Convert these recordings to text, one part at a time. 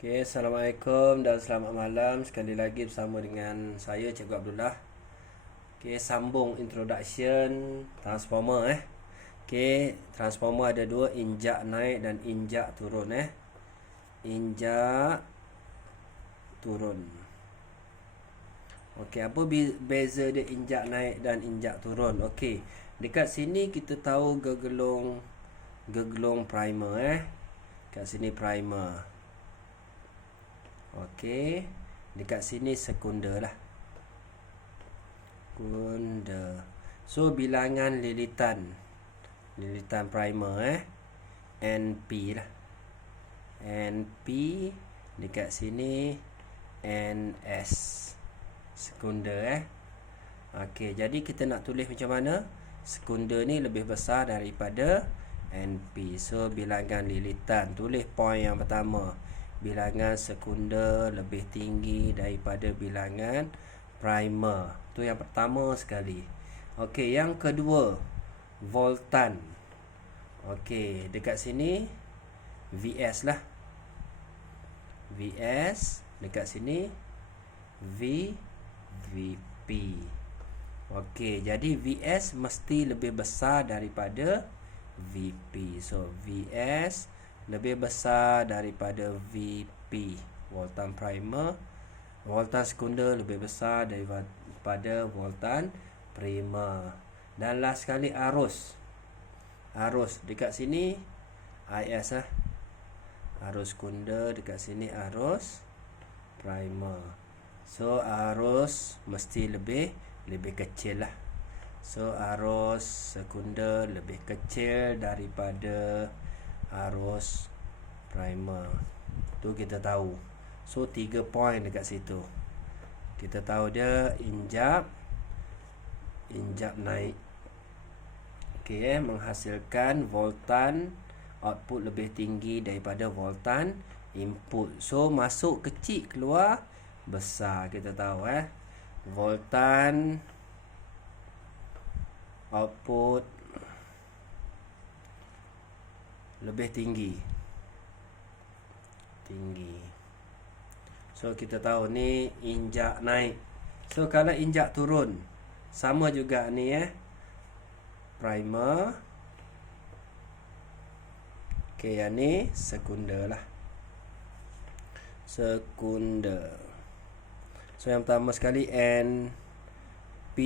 Okay, Assalamualaikum dan selamat malam. Sekali lagi bersama dengan saya, Cikgu Abdullah. Okay, sambung introduction transformer. Okay, transformer ada dua, injak naik dan injak turun. Injak turun. Okay, apa beza dia injak naik dan injak turun? Okay, dekat sini kita tahu gegelung primer. Kat sini primer. Okey, dekat sini sekunder lah. Sekunder. So bilangan lilitan primer NP lah. NP dekat sini NS. Sekunder Okey, jadi kita nak tulis macam mana? Sekunder ni lebih besar daripada NP. So bilangan lilitan, tulis point yang pertama. Bilangan sekunder lebih tinggi daripada bilangan primer. Tu yang pertama sekali. Okey, yang kedua, voltan. Okey, dekat sini VS lah. VS, dekat sini VP. Okey, jadi VS mesti lebih besar daripada VP. So VS lebih besar daripada VP. Voltan primer, voltan sekunder lebih besar daripada voltan primer. Dan last sekali arus. Arus dekat sini IS lah. Arus sekunder, dekat sini arus primer. So arus mesti lebih kecil lah. So arus sekunder lebih kecil daripada arus primer. Tu kita tahu. So 3 point dekat situ. Kita tahu dia injap naik. Okey, menghasilkan voltan output lebih tinggi daripada voltan input. So masuk kecil, keluar besar. Kita tahu voltan output lebih tinggi. So kita tahu ni injak naik. So kalau injak turun, sama juga ni primer. Okey, yang ni sekunder lah. Sekunder. So yang pertama sekali NP,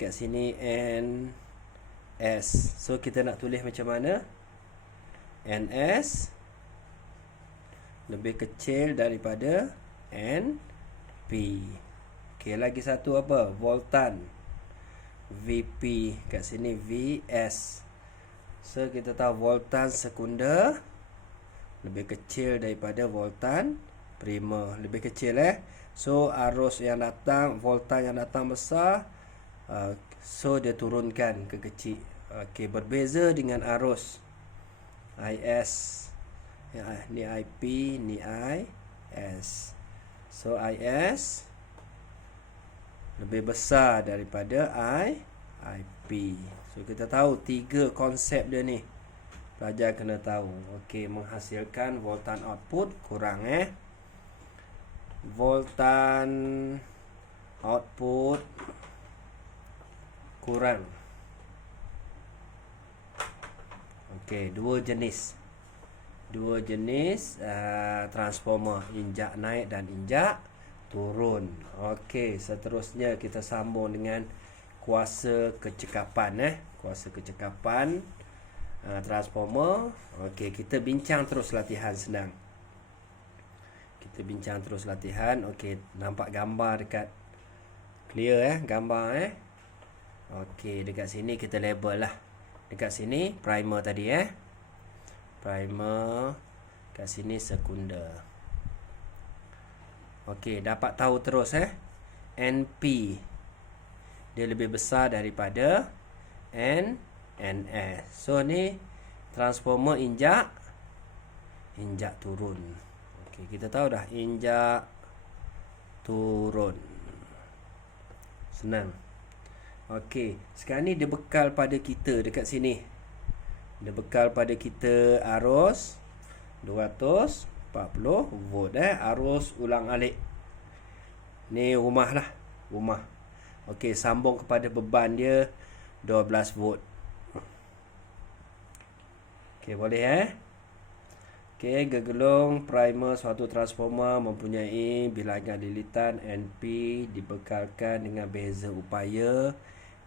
kat sini NS. So kita nak tulis macam mana? NS lebih kecil daripada NP. Okey, lagi satu apa? Voltan. VP, kat sini VS. So kita tahu voltan sekunder lebih kecil daripada voltan primer. Lebih kecil So arus yang datang, voltan yang datang besar, so dia turunkan ke kecil. Okey, berbeza dengan arus IS. Ni IP, ni IS. So IS lebih besar daripada IP. So kita tahu 3 konsep dia ni. Pelajar kena tahu. Okey, menghasilkan voltan output kurang voltan output kurang. Okey, dua jenis transformer, injak naik dan injak turun. Okey, seterusnya kita sambung dengan kuasa kecekapan kuasa kecekapan transformer. Okey, kita bincang terus latihan senang. Okey, nampak gambar dekat clear gambar Okey, dekat sini kita label lah. Dekat sini primer tadi primer, kat sini sekunder. Okey, dapat tahu terus NP dia lebih besar daripada NS. So ni transformer injak turun. Okey, kita tahu dah injak turun. Senang. Okey, sekarang ni dia bekal pada kita dekat sini. Dia bekal pada kita arus 200 40 volt arus ulang alik. Ni rumah lah, rumah. Okey, sambung kepada beban dia 12 volt. Okey, boleh Okey, gegelung primer suatu transformer mempunyai bilangan lilitan NP dibekalkan dengan beza upaya.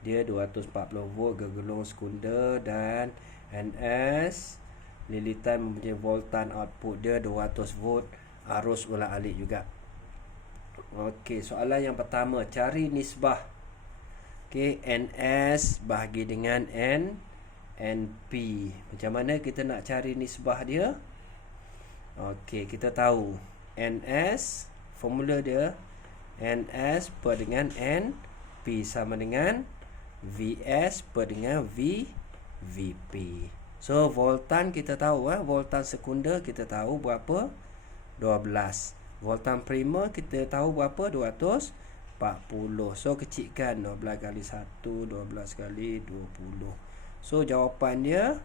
Dia 240 volt gegelung sekunder dan NS lilitan mempunyai voltan output dia 200 volt arus ulang alik juga. Okey, soalan yang pertama, cari nisbah. Okey, NS bahagi dengan NP. Macam mana kita nak cari nisbah dia? Okey, kita tahu NS, formula dia NS per dengan NP sama dengan VS per dengan VP. So voltan kita tahu voltan sekunder kita tahu berapa? 12. Voltan primer kita tahu berapa? 240. So kecilkan 12 kali 1, 12 kali 20. So jawapan dia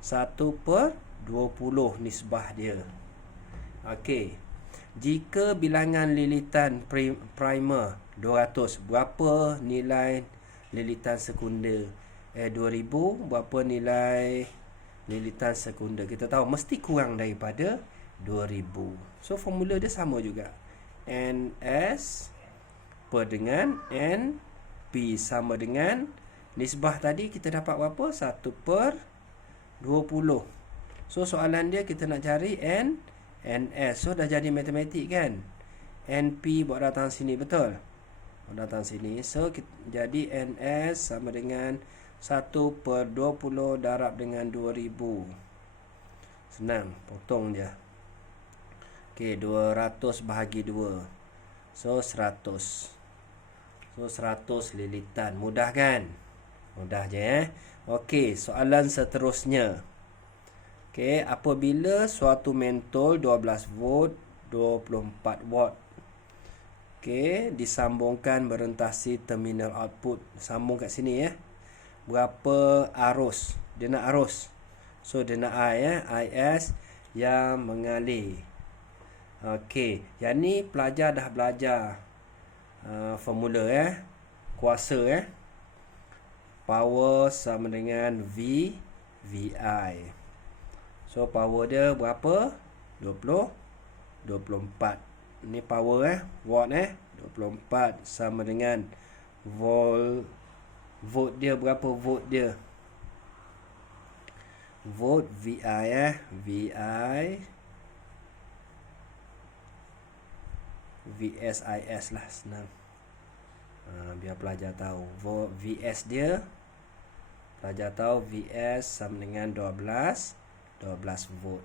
1/20 nisbah dia. Okey. Jika bilangan lilitan primer 200, berapa nilai lilitan sekunder? 2000, berapa nilai lilitan sekunder? Kita tahu mesti kurang daripada 2000. So formula dia sama juga. NS per dengan NP sama dengan nisbah tadi kita dapat berapa? 1/20. So soalan dia kita nak cari NS. So dah jadi matematik kan? NP buat datang sini, betul? Datang sini. So jadi NS sama dengan 1/20 darab dengan 2000. Senang, potong je. Okey, 200 bahagi 2. So 100. So 100 lilitan. Mudah kan? Mudah je Okey, soalan seterusnya. Okey, apabila suatu mentol 12 volt 24 watt disambungkan merentasi terminal output. Sambung kat sini berapa arus? Dia nak arus. So dia nak IS yang mengalir. Okey, yang ni pelajar dah belajar formula kuasa power sama dengan VI. So power dia berapa? 24. Ni power watt 24 sama dengan volt dia berapa? Volt dia volt VI VI VSIS lah, senang. Biar pelajar tahu volt VS dia. Pelajar tahu VS sama dengan 12 volt.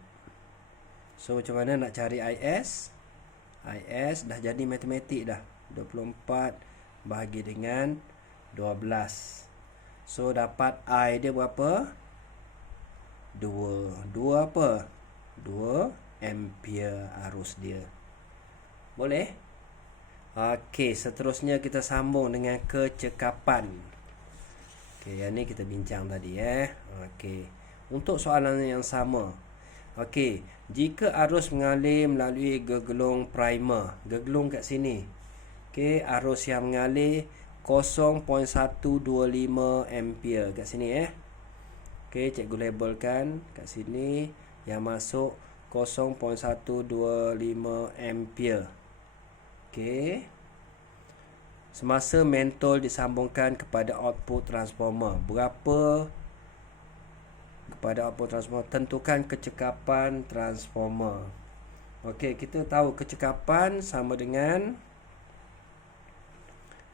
So macam mana nak cari IS? IS dah jadi matematik dah. 24 bahagi dengan 12. So dapat I dia berapa? 2 apa? 2 ampere arus dia. Boleh? Okey, seterusnya kita sambung dengan kecekapan. Okey, yang ni kita bincang tadi Okey. Untuk soalan yang sama. Okey, jika arus mengalir melalui gegelung primer, gegelung kat sini. Okey, arus yang mengalir 0.125 ampere kat sini Okey, cikgu labelkan kat sini yang masuk 0.125 ampere. Okey. Semasa mentol disambungkan kepada output transformer, berapa kepada output transformer? Tentukan kecekapan transformer. Okey, kita tahu kecekapan sama dengan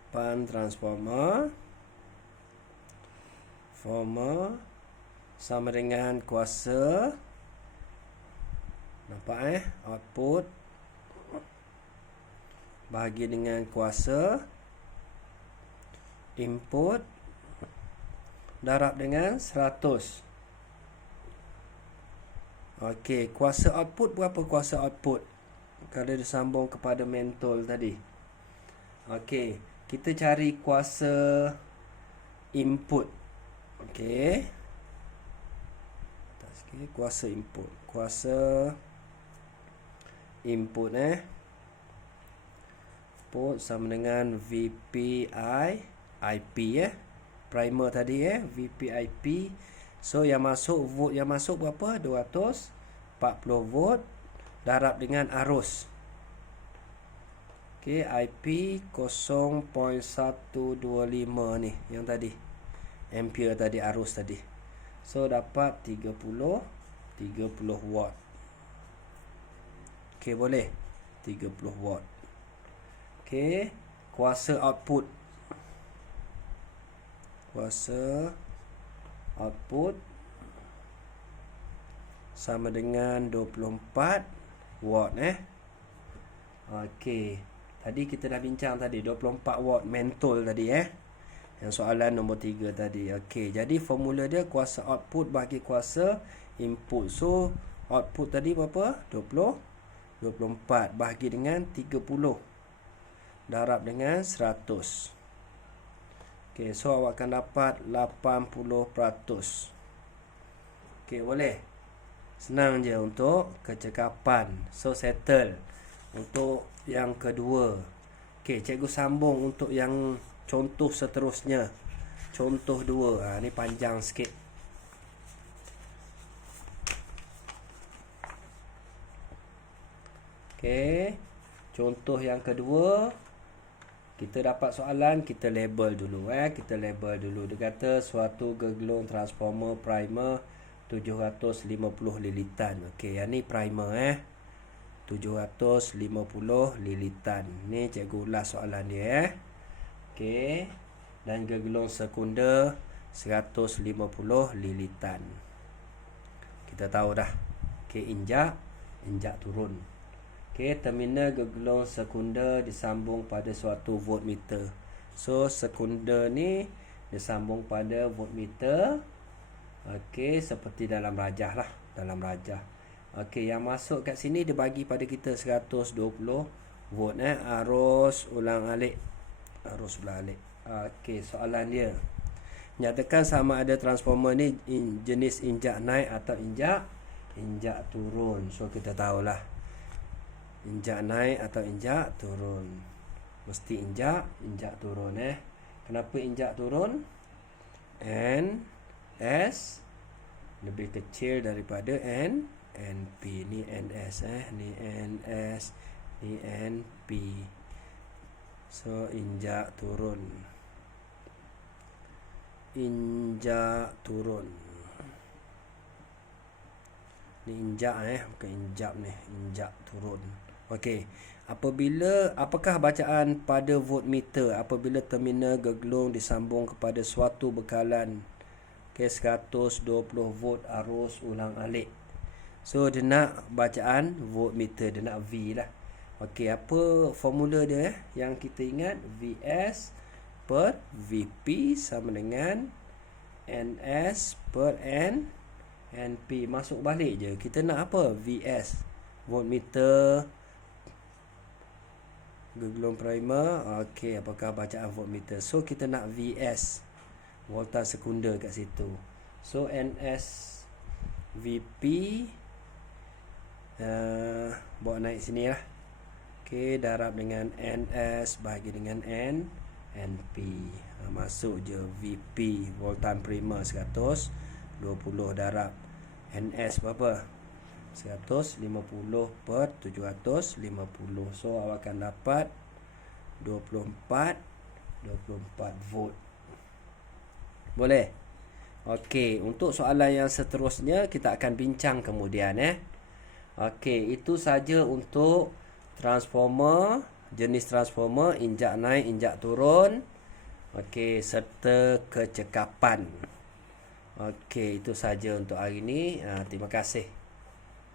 transformer sama dengan kuasa, nampak output bahagi dengan kuasa input darab dengan 100. Okey, kuasa output berapa? Kuasa output kalau disambung kepada mentol tadi. Okey, kita cari kuasa input. Okey, kuasa input. Kuasa input input sama dengan VPI IP primer tadi VPIP. So yang masuk volt yang masuk berapa? 240 volt darab dengan arus. Okey, IP 0.125 ni yang tadi. Ampere tadi, arus tadi. So dapat 30 watt. Okey, boleh. 30 watt. Okey, kuasa output. Kuasa output sama dengan 24 watt Okey. Tadi kita dah bincang tadi 24 watt mentol tadi yang soalan nombor 3 tadi. Okey, jadi formula dia kuasa output bagi kuasa input. So output tadi berapa? 24 bahagi dengan 30 darab dengan 100. Okey, so awak akan dapat 80%. Okey, boleh. Senang je untuk kecekapan. So settle untuk yang kedua. Okey, cikgu sambung untuk yang contoh seterusnya. Contoh 2. Ni panjang sikit. Okey, contoh yang kedua. Kita dapat soalan, kita label dulu kita label dulu. Dia kata suatu gegelung transformer primer 750 lilitan. Okey, yang ni primer 750 lilitan. Ni cikgu ulas soalan dia Okey, dan gegelung sekunder 150 lilitan. Kita tahu dah. Okey, injak turun. Okey, terminal gegelung sekunder disambung pada suatu voltmeter. So sekunder ni disambung pada voltmeter. Okey, seperti dalam rajah lah, dalam rajah. Okey, yang masuk kat sini dia bagi pada kita 120 volt arus ulang alik. Okey, soalan dia. Nyatakan sama ada transformer ni jenis injak naik atau injak turun. So kita tahulah injak naik atau injak turun. Mesti injak turun Kenapa injak turun? NS lebih kecil daripada NP. Ni NS ni NS, ni NP. So injak turun. Injak turun. Ni injak bukan injak ni, injak turun. Okey. Apakah bacaan pada voltmeter apabila terminal gegelung disambung kepada suatu bekalan 120 volt arus ulang alik. So dia nak bacaan voltmeter, dia nak V lah. Okey, apa formula dia yang kita ingat? VS per VP sama dengan NS per NP. Masuk balik je. Kita nak apa? VS voltmeter gegelung primer. Okey, apakah bacaan voltmeter? So kita nak VS voltaj sekunder kat situ. So NS VP bawa naik sini lah. Okey, darab dengan NS bahagi dengan NP. Masuk je VP voltaj primer 120 darab NS berapa? 150 per 750. So awak akan dapat 24 volt. Boleh? Okey, untuk soalan yang seterusnya kita akan bincang kemudian Okey, itu saja untuk transformer, jenis transformer, injak naik, injak turun. Okey, serta kecekapan. Okey, itu saja untuk hari ini. Terima kasih.